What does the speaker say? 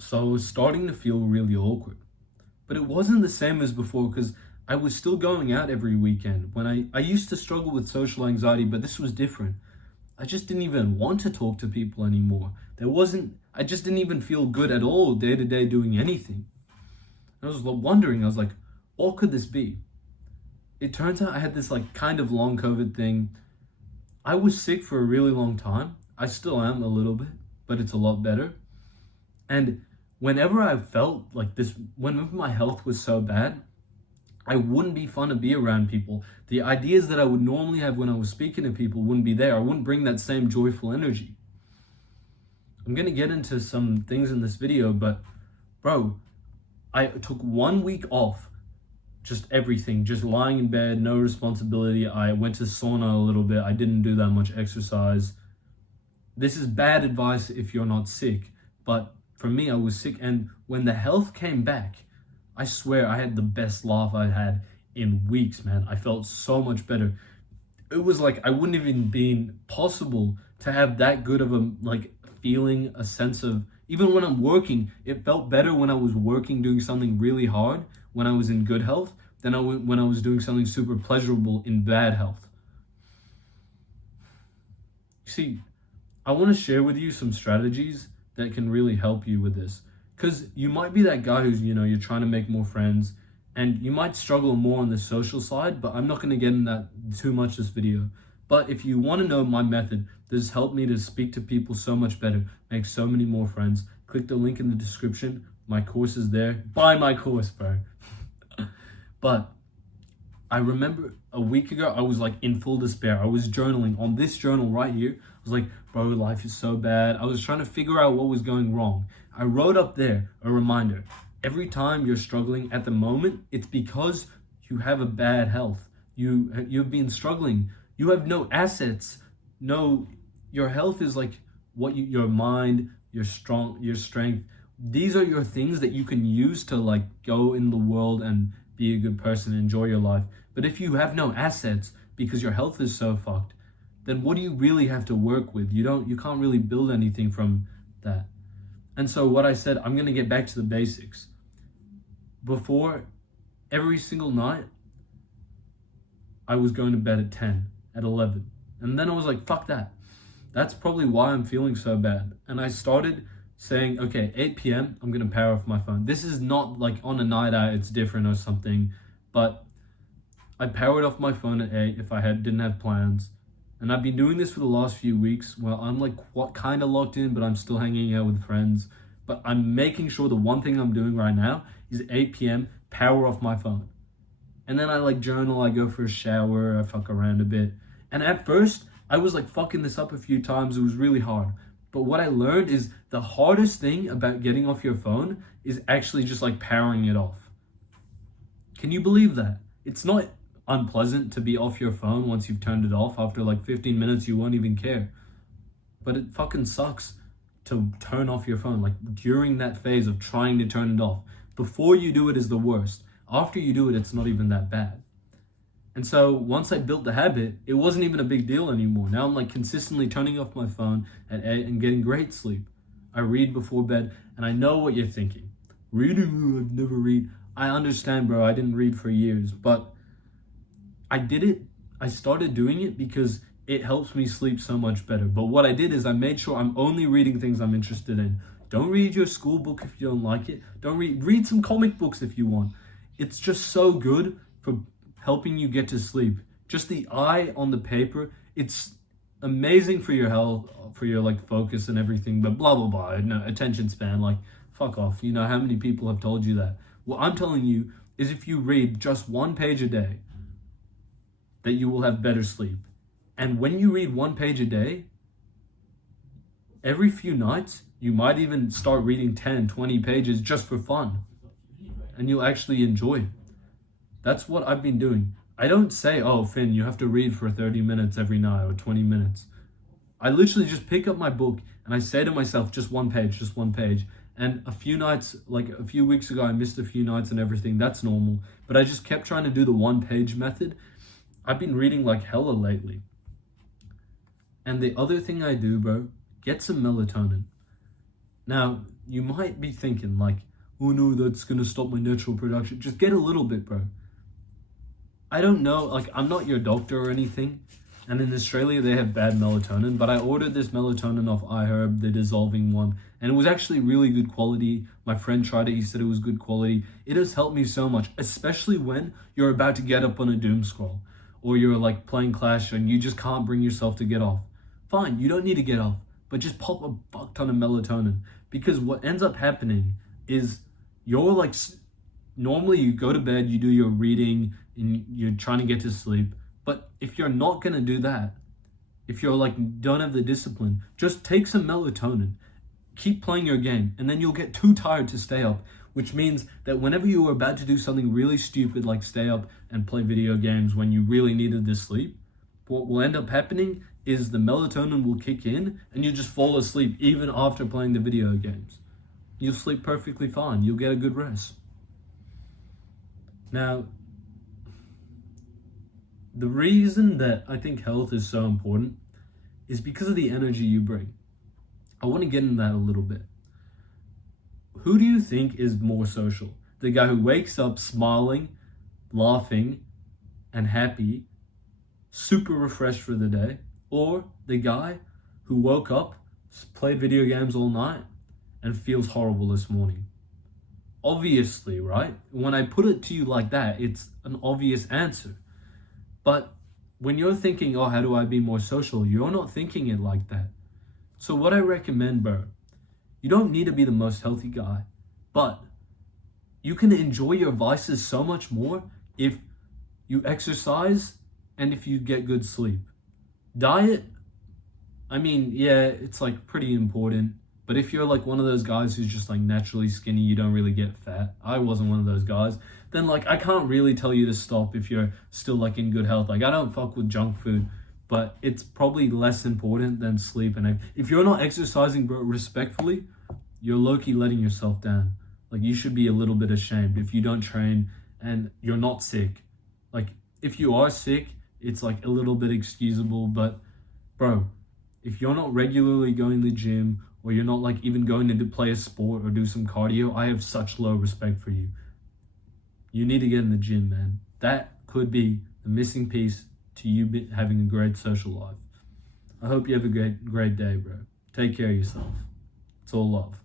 So I was starting to feel really awkward. But it wasn't the same as before because I was still going out every weekend. I used to struggle with social anxiety, but this was different. I just didn't even want to talk to people anymore. I just didn't even feel good at all day to day doing anything. I was wondering, I was like, what could this be? It turns out I had this like kind of long COVID thing. I was sick for a really long time. I still am a little bit, but it's a lot better. And whenever I felt like this, whenever my health was so bad, I wouldn't be fun to be around people. The ideas that I would normally have when I was speaking to people wouldn't be there. I wouldn't bring that same joyful energy. I'm gonna get into some things in this video, but bro, I took 1 week off, just everything, just lying in bed, no responsibility. I went to sauna a little bit. I didn't do that much exercise. This is bad advice if you're not sick, but for me, I was sick. And when the health came back, I swear I had the best laugh I had in weeks, man. I felt so much better. It was like I wouldn't even been possible to have that good of a like feeling, a sense of even when I'm working, it felt better when I was working doing something really hard when I was in good health than when I was doing something super pleasurable in bad health. See, I want to share with you some strategies that can really help you with this. Because you might be that guy who's, you're trying to make more friends and you might struggle more on the social side, but I'm not going to get in that too much this video. But if you want to know my method, this has helped me to speak to people so much better, make so many more friends. Click the link in the description. My course is there. Buy my course, bro. But I remember a week ago, I was like in full despair. I was journaling on this journal right here. I was like, bro, life is so bad. I was trying to figure out what was going wrong. I wrote up there a reminder. Every time you're struggling at the moment, it's because you have a bad health. You've been struggling. You have no assets. No, your health is like your mind, your strength. These are your things that you can use to like go in the world and be a good person, enjoy your life. But if you have no assets because your health is so fucked, then what do you really have to work with? You can't really build anything from that. And so what I said, I'm gonna get back to the basics. Before, every single night, I was going to bed at 10, at 11. And then I was like, fuck that. That's probably why I'm feeling so bad. And I started saying, okay, 8 p.m., I'm gonna power off my phone. This is not like on a night out, it's different or something, but I powered off my phone at 8 if I didn't have plans. And I've been doing this for the last few weeks. Well, I'm like kind of locked in, but I'm still hanging out with friends. But I'm making sure the one thing I'm doing right now is 8 p.m., power off my phone. And then I like journal, I go for a shower, I fuck around a bit. And at first, I was like fucking this up a few times. It was really hard. But what I learned is the hardest thing about getting off your phone is actually just like powering it off. Can you believe that? It's not unpleasant to be off your phone once you've turned it off. After like 15 minutes, you won't even care. But it fucking sucks to turn off your phone. Like during that phase of trying to turn it off. Before you do it is the worst. After you do it, it's not even that bad. And so once I built the habit, it wasn't even a big deal anymore. Now I'm like consistently turning off my phone at 8 and getting great sleep. I read before bed, and I know what you're thinking. Reading, I've never read. I understand, bro. I didn't read for years, but I did it. I started doing it because it helps me sleep so much better. But what I did is I made sure I'm only reading things I'm interested in. Don't read your school book if you don't like it. Don't read some comic books if you want. It's just so good for helping you get to sleep. Just the eye on the paper, it's amazing for your health, for your like focus and everything, but blah blah blah. No, attention span, like fuck off. You know how many people have told you that? What I'm telling you is if you read just 1 page a day, that you will have better sleep. And when you read 1 page a day, every few nights, you might even start reading 10, 20 pages just for fun. And you'll actually enjoy it. That's what I've been doing. I don't say, oh, Finn, you have to read for 30 minutes every night or 20 minutes. I literally just pick up my book and I say to myself, just 1 page, just 1 page. And a few nights, like a few weeks ago, I missed a few nights and everything. That's normal. But I just kept trying to do the 1 page method. I've been reading like hella lately. And the other thing I do, bro, get some melatonin. Now, you might be thinking like, oh no, that's gonna stop my natural production. Just get a little bit, bro. I don't know, like I'm not your doctor or anything. And in Australia they have bad melatonin, but I ordered this melatonin off iHerb, the dissolving one, and it was actually really good quality. My friend tried it, he said it was good quality. It has helped me so much, especially when you're about to get up on a doom scroll, or you're like playing Clash and you just can't bring yourself to get off. Fine, you don't need to get off, but just pop a fuck ton of melatonin, because what ends up happening is you're like, normally you go to bed, you do your reading, and you're trying to get to sleep. But if you're not gonna do that, if you're like don't have the discipline, just take some melatonin, keep playing your game, and then you'll get too tired to stay up, which means that whenever you are about to do something really stupid like stay up and play video games when you really needed the sleep, what will end up happening is the melatonin will kick in and you just fall asleep even after playing the video games. You'll sleep perfectly fine. You'll get a good rest. Now, the reason that I think health is so important is because of the energy you bring. I want to get into that a little bit. Who do you think is more social? The guy who wakes up smiling, laughing, and happy, super refreshed for the day, or the guy who woke up, played video games all night, and feels horrible this morning? Obviously, right? When I put it to you like that, it's an obvious answer. But when you're thinking, oh, how do I be more social? You're not thinking it like that. So what I recommend, bro, you don't need to be the most healthy guy, but you can enjoy your vices so much more if you exercise and if you get good sleep. Diet, I mean, yeah, it's like pretty important. But if you're like one of those guys who's just like naturally skinny, you don't really get fat. I wasn't one of those guys. Then like I can't really tell you to stop if you're still like in good health. Like I don't fuck with junk food, but it's probably less important than sleep. And if you're not exercising, bro, respectfully, you're low-key letting yourself down. Like you should be a little bit ashamed if you don't train and you're not sick. Like if you are sick, it's like a little bit excusable, but bro, if you're not regularly going to the gym, or you're not like even going to play a sport or do some cardio, I have such low respect for you. You need to get in the gym, man. That could be the missing piece to you having a great social life. I hope you have a great day, bro. Take care of yourself. It's all love.